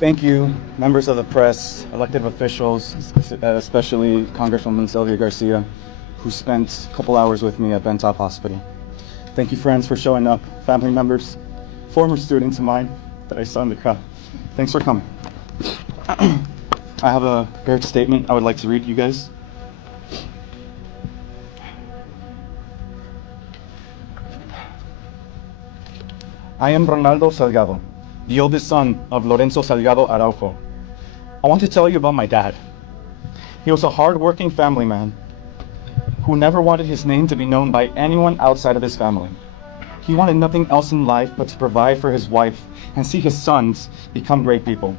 Thank you, members of the press, elected officials, especially Congresswoman Sylvia Garcia, who spent a couple hours with me at Bentop Hospital. Thank you, friends, for showing up. Family members, former students of mine that I saw in the crowd. Thanks for coming. I have a prepared statement I would like to read to you guys. I am Ronaldo Salgado, the oldest son of Lorenzo Salgado Araujo. I want to tell you about my dad. He was a hard-working family man who never wanted his name to be known by anyone outside of his family. He wanted nothing else in life but to provide for his wife and see his sons become great people.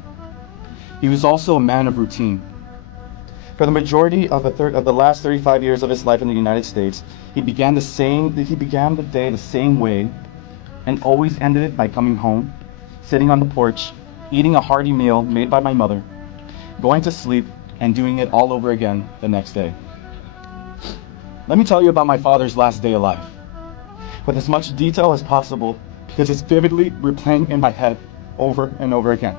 He was also a man of routine. For the majority of the last 35 years of his life in the United States, he began the day the same way and always ended it by coming home, sitting on the porch, eating a hearty meal made by my mother, going to sleep, and doing it all over again the next day. Let me tell you about my father's last day alive, with as much detail as possible because it's vividly replaying in my head over and over again.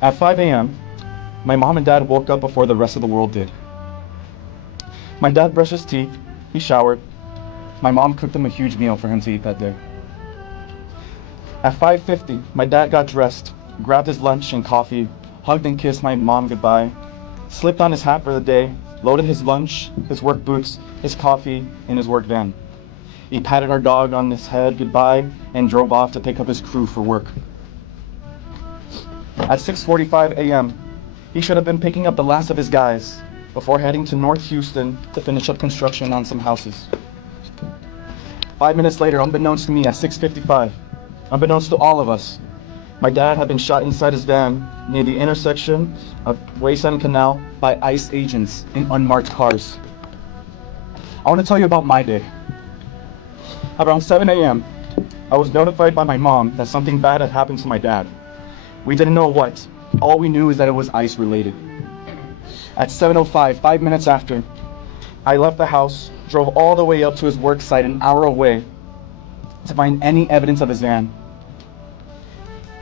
At 5 a.m., my mom and dad woke up before the rest of the world did. My dad brushed his teeth, he showered. My mom cooked him a huge meal for him to eat that day. At 5:50, my dad got dressed, grabbed his lunch and coffee, hugged and kissed my mom goodbye, slipped on his hat for the day, loaded his lunch, his work boots, his coffee in his work van. He patted our dog on his head goodbye and drove off to pick up his crew for work. At 6:45 a.m., he should have been picking up the last of his guys before heading to North Houston to finish up construction on some houses. 5 minutes later, unbeknownst to me at 6:55, unbeknownst to all of us, my dad had been shot inside his van near the intersection of Wayside Canal by ICE agents in unmarked cars. I want to tell you about my day. Around 7 a.m., I was notified by my mom that something bad had happened to my dad. We didn't know what. All we knew is that it was ICE related. At 7:05, 5 minutes after, I left the house, drove all the way up to his work site an hour away to find any evidence of his van.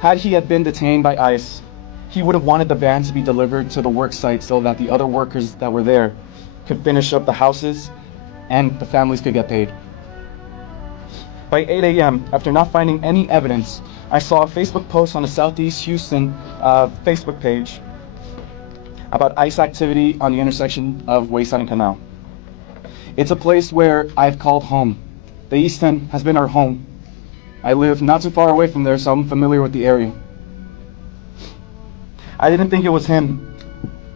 Had he been detained by ICE, he would have wanted the van to be delivered to the work site so that the other workers that were there could finish up the houses and the families could get paid. By 8 a.m., after not finding any evidence, I saw a Facebook post on the Southeast Houston Facebook page about ICE activity on the intersection of Wayside and Canal. It's a place where I've called home. The East End has been our home. I live not too far away from there, so I'm familiar with the area. I didn't think it was him,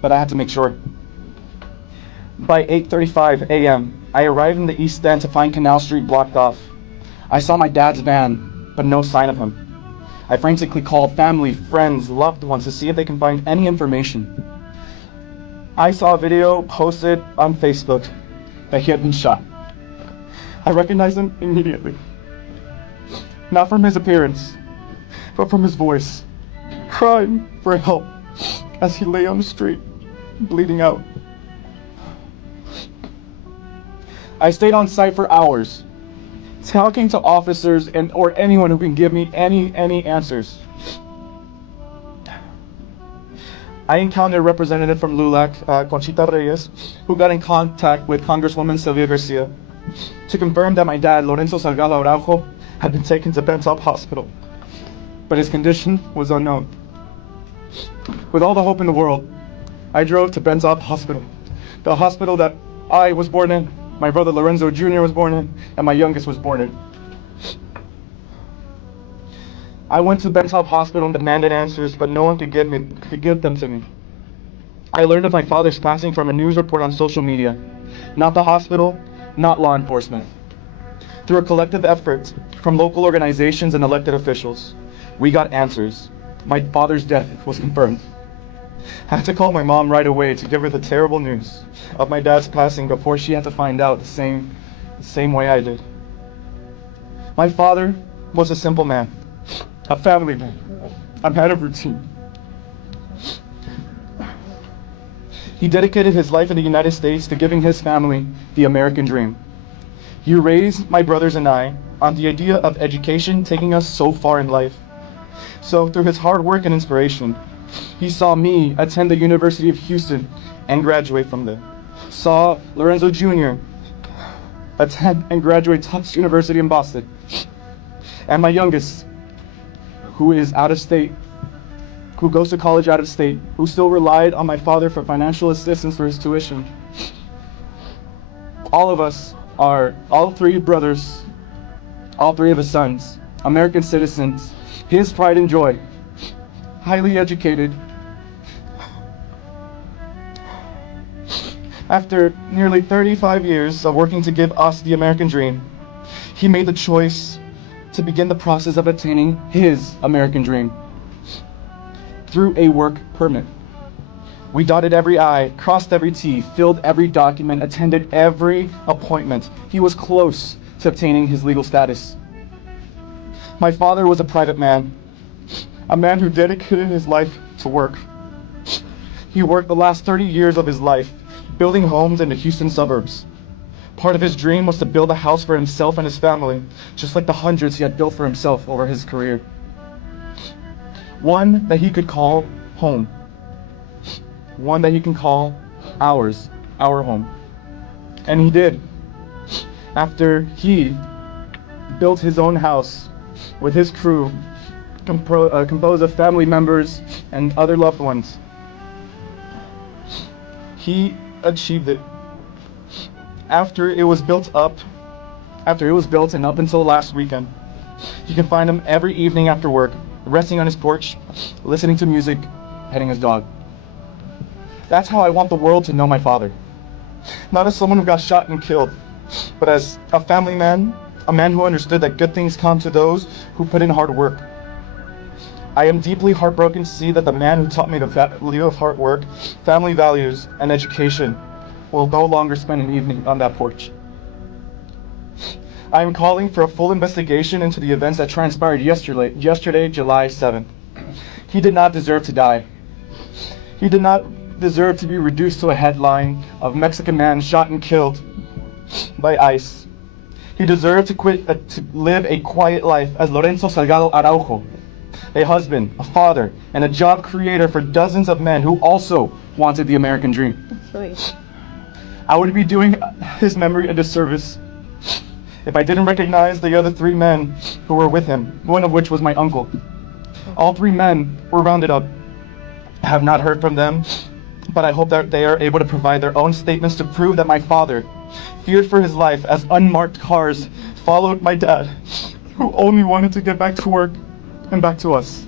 but I had to make sure. By 8:35 a.m., I arrived in the East End to find Canal Street blocked off. I saw my dad's van, but no sign of him. I frantically called family, friends, loved ones to see if they can find any information. I saw a video posted on Facebook that he had been shot. I recognized him immediately. Not from his appearance, but from his voice, crying for help as he lay on the street, bleeding out. I stayed on site for hours, talking to officers or anyone who can give me any answers. I encountered a representative from LULAC, Conchita Reyes, who got in contact with Congresswoman Sylvia Garcia to confirm that my dad, Lorenzo Salgado Araujo, had been taken to Bentop Hospital, but his condition was unknown. With all the hope in the world, I drove to Bentop Hospital, the hospital that I was born in, my brother Lorenzo Jr. was born in, and my youngest was born in. I went to Bentop Hospital and demanded answers, but no one could give them to me. I learned of my father's passing from a news report on social media, not the hospital, not law enforcement. Through a collective effort from local organizations and elected officials, we got answers. My father's death was confirmed. I had to call my mom right away to give her the terrible news of my dad's passing before she had to find out the same way I did. My father was a simple man, a family man, a man of routine. He dedicated his life in the United States to giving his family the American dream. He raised my brothers and I on the idea of education taking us so far in life. So through his hard work and inspiration, he saw me attend the University of Houston and graduate from there. Saw Lorenzo Jr. attend and graduate Tufts University in Boston. And my youngest, who is out of state, who goes to college out of state, who still relied on my father for financial assistance for his tuition. All of us are, all three brothers, all three of his sons, American citizens, his pride and joy, highly educated. After nearly 35 years of working to give us the American dream, he made the choice to begin the process of attaining his American dream through a work permit. We dotted every I, crossed every T, filled every document, attended every appointment. He was close to obtaining his legal status. My father was a private man, a man who dedicated his life to work. He worked the last 30 years of his life building homes in the Houston suburbs. Part of his dream was to build a house for himself and his family, just like the hundreds he had built for himself over his career. One that he could call home. One that he can call ours, our home. And he did. After he built his own house with his crew, composed of family members and other loved ones, he achieved it. After it was built and up until last weekend, you can find him every evening after work, resting on his porch, listening to music, petting his dog. That's how I want the world to know my father. Not as someone who got shot and killed, but as a family man, a man who understood that good things come to those who put in hard work. I am deeply heartbroken to see that the man who taught me the value of hard work, family values, and education will no longer spend an evening on that porch. I am calling for a full investigation into the events that transpired yesterday, July 7th. He did not deserve to die. He did not deserve to be reduced to a headline of Mexican man shot and killed by ICE. He deserved to live a quiet life as Lorenzo Salgado Araujo, a husband, a father, and a job creator for dozens of men who also wanted the American dream. Sweet. I would be doing his memory a disservice if I didn't recognize the other three men who were with him, one of which was my uncle. All three men were rounded up. I have not heard from them, but I hope that they are able to provide their own statements to prove that my father, feared for his life as unmarked cars followed my dad, who only wanted to get back to work and back to us.